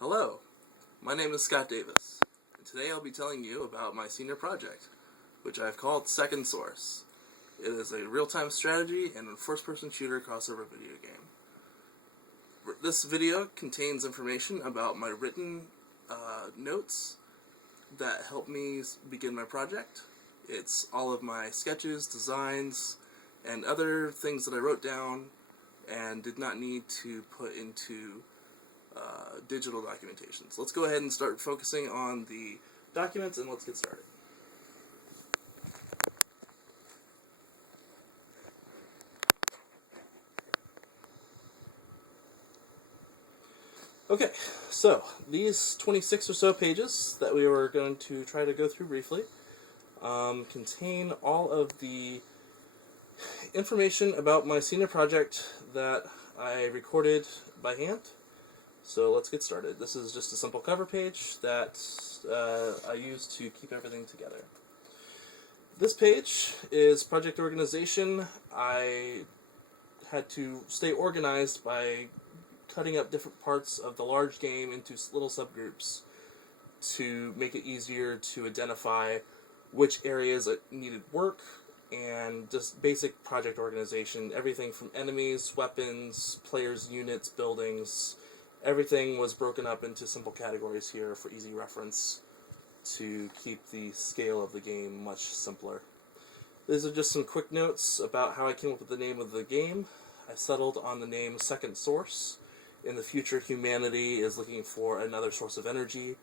Hello, my name is Scott Davis, and today I'll be telling you about my senior project, which I've called Second Source. It is a real-time strategy and a first-person shooter crossover video game. This video contains information about my written notes that help me begin my project. It's all of my sketches, designs, and other things that I wrote down and did not need to put into digital documentation. So let's go ahead and start focusing on the documents and let's get started. Okay, so these 26 or so pages that we were going to try to go through briefly contain all of the information about my senior project that I recorded by hand. So let's get started. This is just a simple cover page that I use to keep everything together. This page is project organization. I had to stay organized by cutting up different parts of the large game into little subgroups to make it easier to identify which areas needed work, and just basic project organization. Everything from enemies, weapons, players, units, buildings. Everything was broken up into simple categories here for easy reference to keep the scale of the game much simpler. These are just some quick notes about how I came up with the name of the game. I settled on the name Second Source. In the future, humanity is looking for another source of energy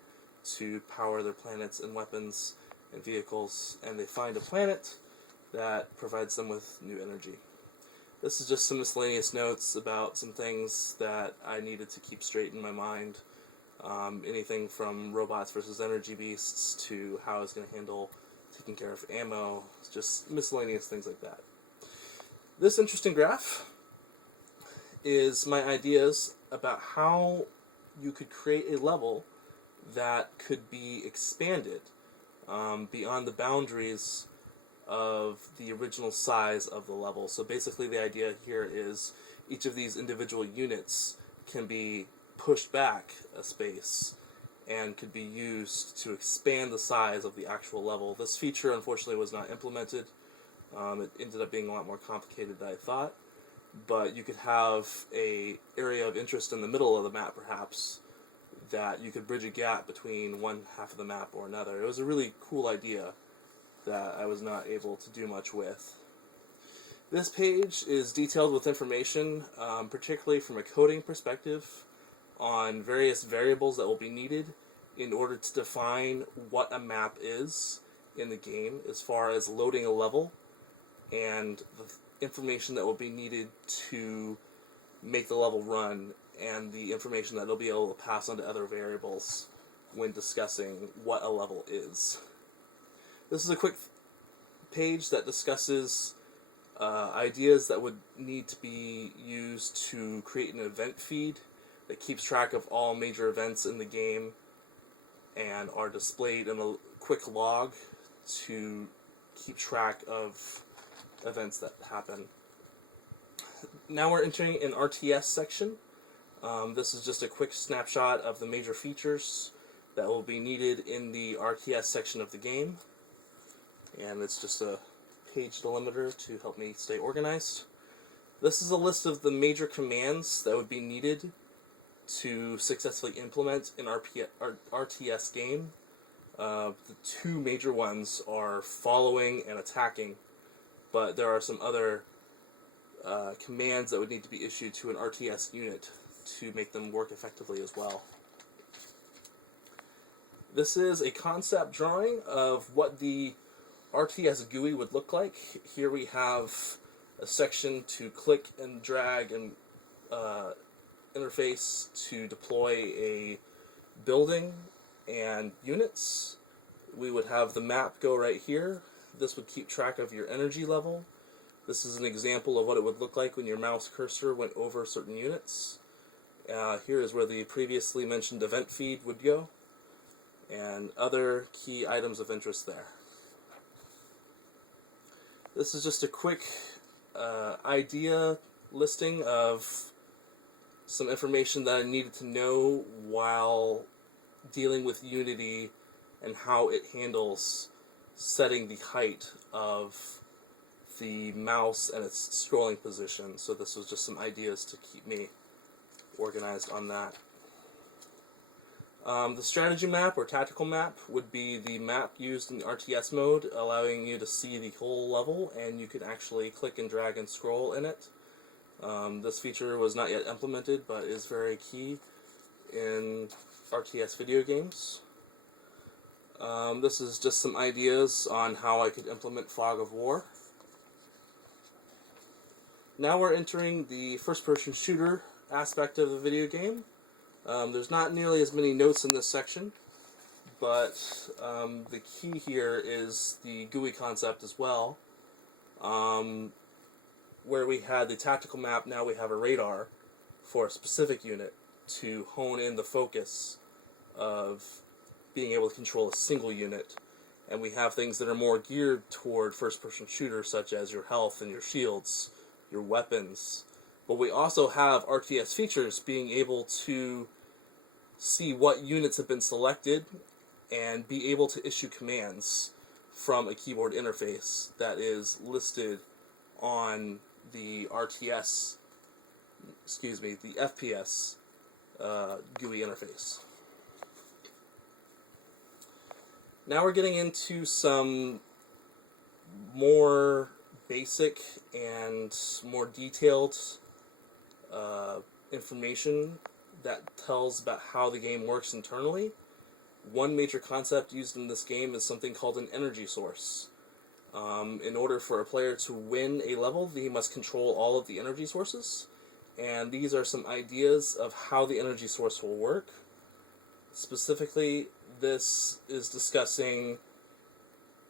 to power their planets and weapons and vehicles, and they find a planet that provides them with new energy. This is just some miscellaneous notes about some things that I needed to keep straight in my mind. Anything from robots versus energy beasts to how I was going to handle taking care of ammo, just miscellaneous things like that. This interesting graph is my ideas about how you could create a level that could be expanded beyond the boundaries of the original size of the level. So basically the idea here is each of these individual units can be pushed back a space and could be used to expand the size of the actual level. This feature unfortunately was not implemented. It ended up being a lot more complicated than I thought, but you could have an area of interest in the middle of the map perhaps that you could bridge a gap between one half of the map or another. It was a really cool idea that I was not able to do much with. This page is detailed with information, particularly from a coding perspective, on various variables that will be needed in order to define what a map is in the game, as far as loading a level, and the information that will be needed to make the level run, and the information that it'll be able to pass on to other variables when discussing what a level is. This is a quick page that discusses ideas that would need to be used to create an event feed that keeps track of all major events in the game and are displayed in a quick log to keep track of events that happen. Now we're entering an RTS section. This is just a quick snapshot of the major features that will be needed in the RTS section of the game. And it's just a page delimiter to help me stay organized. This is a list of the major commands that would be needed to successfully implement an RTS game. The two major ones are following and attacking, but there are some other commands that would need to be issued to an RTS unit to make them work effectively as well. This is a concept drawing of what the RTS GUI would look like. Here we have a section to click and drag and interface to deploy a building and units. We would have the map go right here. This would keep track of your energy level. This is an example of what it would look like when your mouse cursor went over certain units. Here is where the previously mentioned event feed would go, and other key items of interest there. This is just a quick idea listing of some information that I needed to know while dealing with Unity and how it handles setting the height of the mouse and its scrolling position. So this was just some ideas to keep me organized on that. The strategy map or tactical map would be the map used in the RTS mode, allowing you to see the whole level, and you can actually click and drag and scroll in it. This feature was not yet implemented, but is very key in RTS video games. This is just some ideas on how I could implement Fog of War. Now we're entering the first-person shooter aspect of the video game. There's not nearly as many notes in this section, but the key here is the GUI concept as well. Where we had the tactical map, now we have a radar for a specific unit to hone in the focus of being able to control a single unit. And we have things that are more geared toward first-person shooters, such as your health and your shields, your weapons. But we also have RTS features being able to see what units have been selected and be able to issue commands from a keyboard interface that is listed on the RTS, the FPS GUI interface. Now we're getting into some more basic and more detailed information that tells about how the game works internally. One major concept used in this game is something called an energy source. In order for a player to win a level, he must control all of the energy sources, and these are some ideas of how the energy source will work. Specifically, this is discussing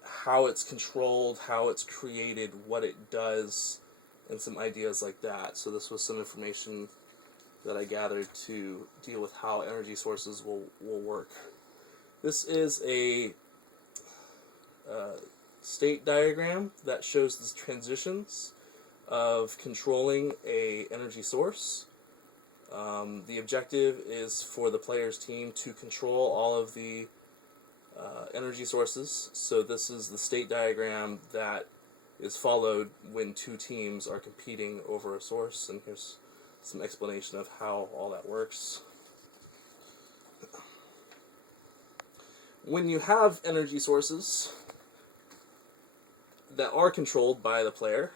how it's controlled, how it's created, what it does, and some ideas like that. So this was some information that I gathered to deal with how energy sources will work. This is a state diagram that shows the transitions of controlling a energy source. The objective is for the player's team to control all of the energy sources. So this is the state diagram that is followed when two teams are competing over a source, and here's some explanation of how all that works. When you have energy sources that are controlled by the player,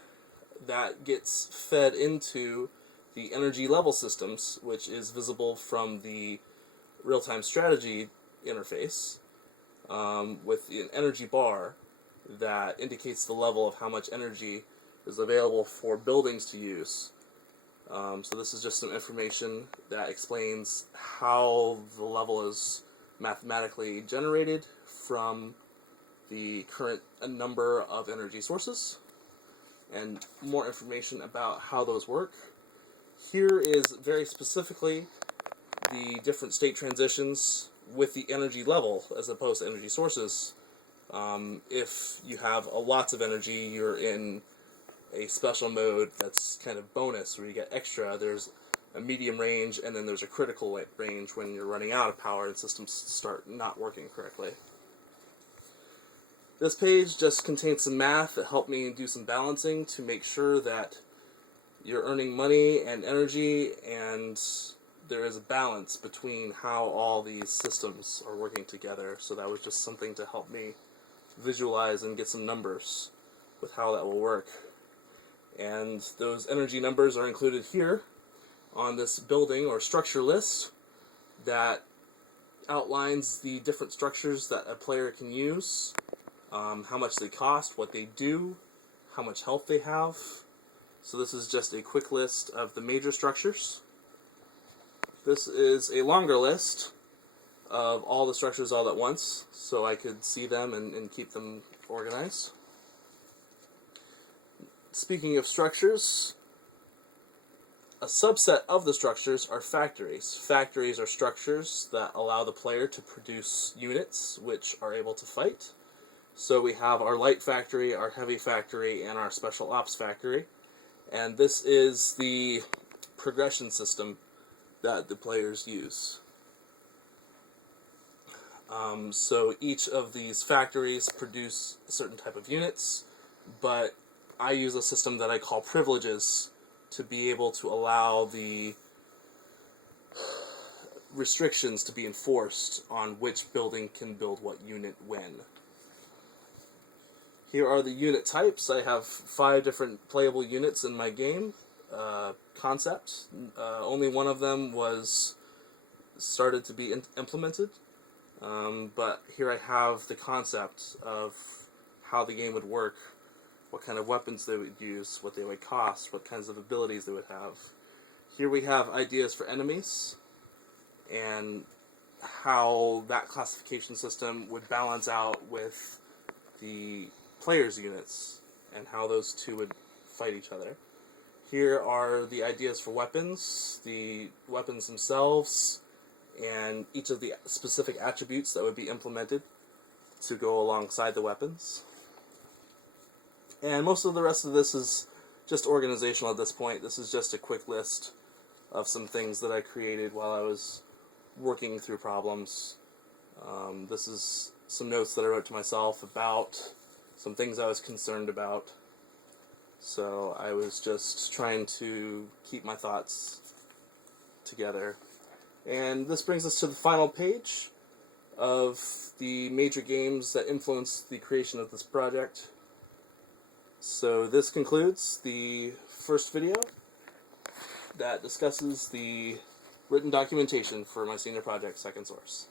that gets fed into the energy level systems, which is visible from the real-time strategy interface, with an energy bar that indicates the level of how much energy is available for buildings to use. So this is just some information that explains how the level is mathematically generated from the current number of energy sources, and more information about how those work. Here is very specifically the different state transitions with the energy level as opposed to energy sources. If you have lots of energy, you're in a special mode that's kind of bonus, where you get extra. There's a medium range, and then there's a critical range when you're running out of power and systems start not working correctly. This page just contains some math that helped me do some balancing to make sure that you're earning money and energy, and there is a balance between how all these systems are working together. So that was just something to help me visualize and get some numbers with how that will work. And those energy numbers are included here on this building or structure list that outlines the different structures that a player can use, how much they cost, what they do, how much health they have. So this is just a quick list of the major structures. This is a longer list of all the structures all at once, so I could see them and keep them organized. Speaking of structures, a subset of the structures are factories. Factories are structures that allow the player to produce units which are able to fight. So we have our light factory, our heavy factory, and our special ops factory. And this is the progression system that the players use. So each of these factories produce a certain type of units, but I use a system that I call privileges to be able to allow the restrictions to be enforced on which building can build what unit when. Here are the unit types. I have 5 different playable units in my game concept. Only one of them was started to be implemented, but here I have the concept of how the game would work, what kind of weapons they would use, what they would cost, what kinds of abilities they would have. Here we have ideas for enemies, and how that classification system would balance out with the players' units, and how those two would fight each other. Here are the ideas for weapons, the weapons themselves, and each of the specific attributes that would be implemented to go alongside the weapons. And most of the rest of this is just organizational at this point. This is just a quick list of some things that I created while I was working through problems. This is some notes that I wrote to myself about some things I was concerned about. So I was just trying to keep my thoughts together. And this brings us to the final page of the major games that influenced the creation of this project. So this concludes the first video that discusses the written documentation for my senior project, Second Source.